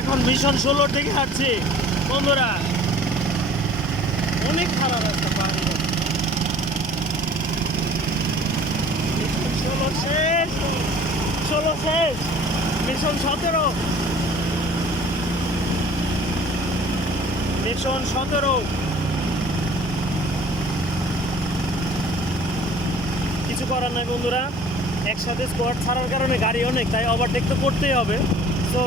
এখন মিশন 16 থেকে হাঁটছি বন্ধুরা। অনেক খারাপ রাস্তা পাহাড়ি মিশন 16 শেষ, 16 শেষ, মিশন 17, মিশন 17। কিছু করার নাই বন্ধুরা, একসাথে স্কোয়াড ছাড়ার কারণে গাড়ি অনেক, তাই ওভারটেক তো করতেই হবে। তো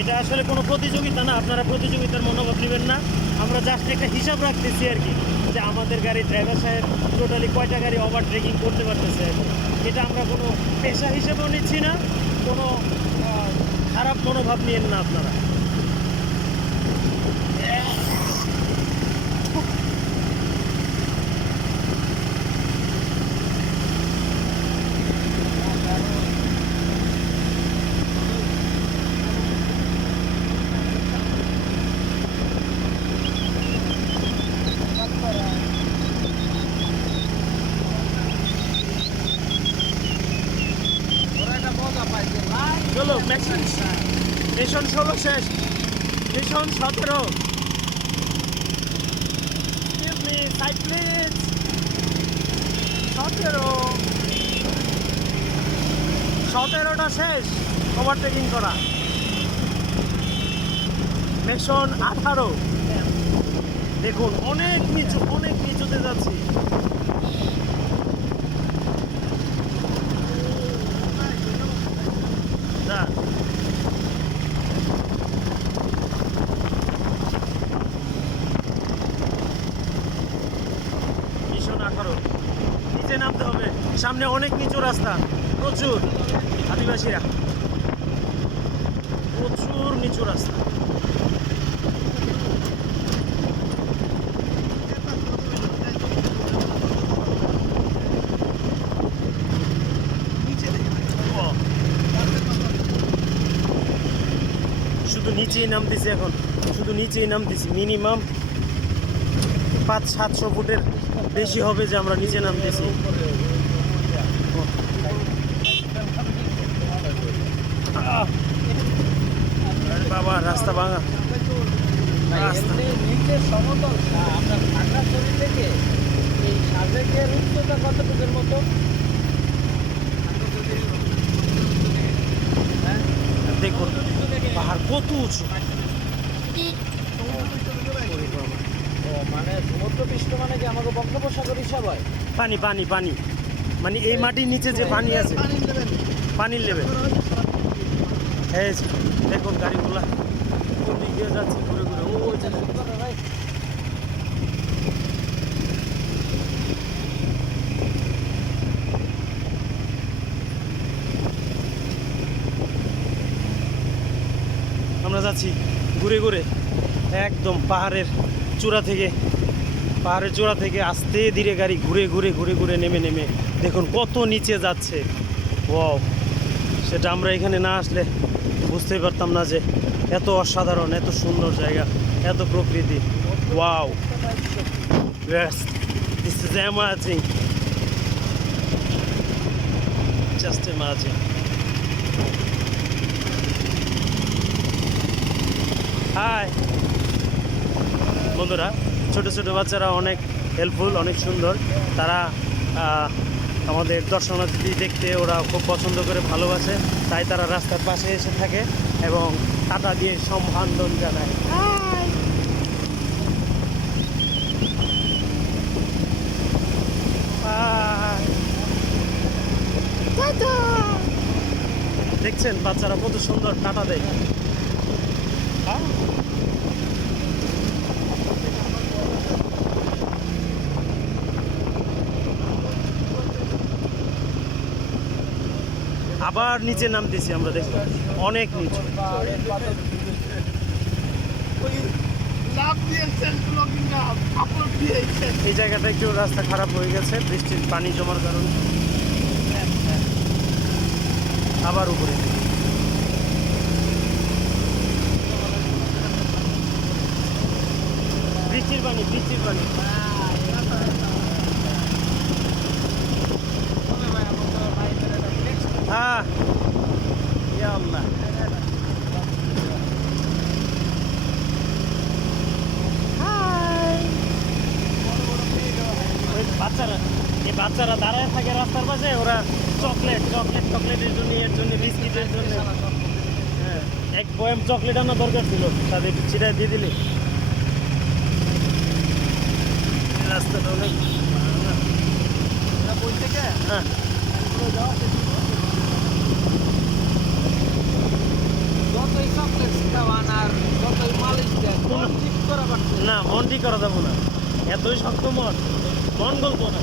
এটা আসলে কোনো প্রতিযোগিতা না, আপনারা প্রতিযোগিতার মনোভাব নেবেন না। আমরা জাস্ট একটা হিসাব রাখতেছি আর কি, যে আমাদের গাড়ির ড্রাইভার সাহেব টোটালি কয়টা গাড়ি ওভারটেকিং করতে পারতেছে আর কি। এটা আমরা কোনো পেশা হিসেবেও নিচ্ছি না, কোনো খারাপ মনোভাব নিয়েন না আপনারা। চলো মিশন 16 শেষ, মিশন 17। Side please. 17টা শেষ ওভারটেকিং করা। মিশন 18। দেখুন অনেক নিচু, অনেক নিচুতে যাচ্ছি। মিশন 18 নিচে নামতে হবে, সামনে অনেক নিচু রাস্তা, প্রচুর আদিবাসীরা, প্রচুর নিচু রাস্তা। শুধু নিচেই নামতেছি এখন, শুধু নিচেই নামতেছি। মিনিমাম 500-700 ফুটের বেশি হবে যে আমরা নিচে নামতেছি। বাবা রাস্তা ভাঙা, নিচে সমতল আপনার খাগড়াছড়ি থেকে এই সাজেকের উচ্চতা কতটুকুর মতো? দেখুন পাহাড় কত উঁচু। মানে সমুদ্রপৃষ্ঠ মানে কি আমাকে বঙ্গোপসাগর হিসাব হয়? পানি পানি পানি, মানে এই মাটির নিচে যে পানি আছে, পানির লেভেল। হ্যাঁ দেখুন গাড়িগুলা কোন দিক দিয়ে যাচ্ছে ঘুরে ঘুরে। আমরা যাচ্ছি ঘুরে ঘুরে একদম পাহাড়ের চূড়া থেকে আস্তে ধীরে গাড়ি ঘুরে ঘুরে ঘুরে ঘুরে নেমে নেমে দেখুন কত নিচে যাচ্ছে। ওয়াও, সেটা আমরা এখানে না আসলে বুঝতেই পারতাম না যে এত অসাধারণ, এত সুন্দর জায়গা, এত প্রকৃতি। Wow, yes, this is amazing, just amazing. Hi বন্ধুরা, ছোট ছোট বাচ্চারা অনেক হেল্পফুল, অনেক সুন্দর। তারা আমাদের দর্শনার্থী দেখতে ওরা খুব পছন্দ করে, ভালোবাসে, তাই তারা রাস্তার পাশে এসে থাকে এবং টাটা দিয়ে সম্ভাষণ জানায়। দেখছেন বাচ্চারা কত সুন্দর টাটা দেয়। আবার নিচে নামতেছি আমরা, দেখুন অনেক নিচে। এই জায়গাটা একটু রাস্তা খারাপ হয়ে গেছে বৃষ্টির পানি জমার কারণে। আবার উপরে বৃষ্টির পানি, বৃষ্টির পানি। হ্যাঁ, ইয়া আল্লাহ। বাচ্চারা দাঁড়ায় থাকে রাস্তার পাশে, ওরা চকলেটের জন্য, এর জন্য, বিস্কিটের জন্য। হ্যাঁ, এক বয়াম চকলেট আনা দরকার ছিল, তাদের ছিটায় দিয়ে দিলে। এই রাস্তাটা অনেক বই থেকে হ্যাঁ যতই চকলেট খাওয়ান আর যতই মালিশ দেন মন ঠিক করা পারছে না, মন ঠিক করা যাবো না, এতই শক্ত মন গলবো না।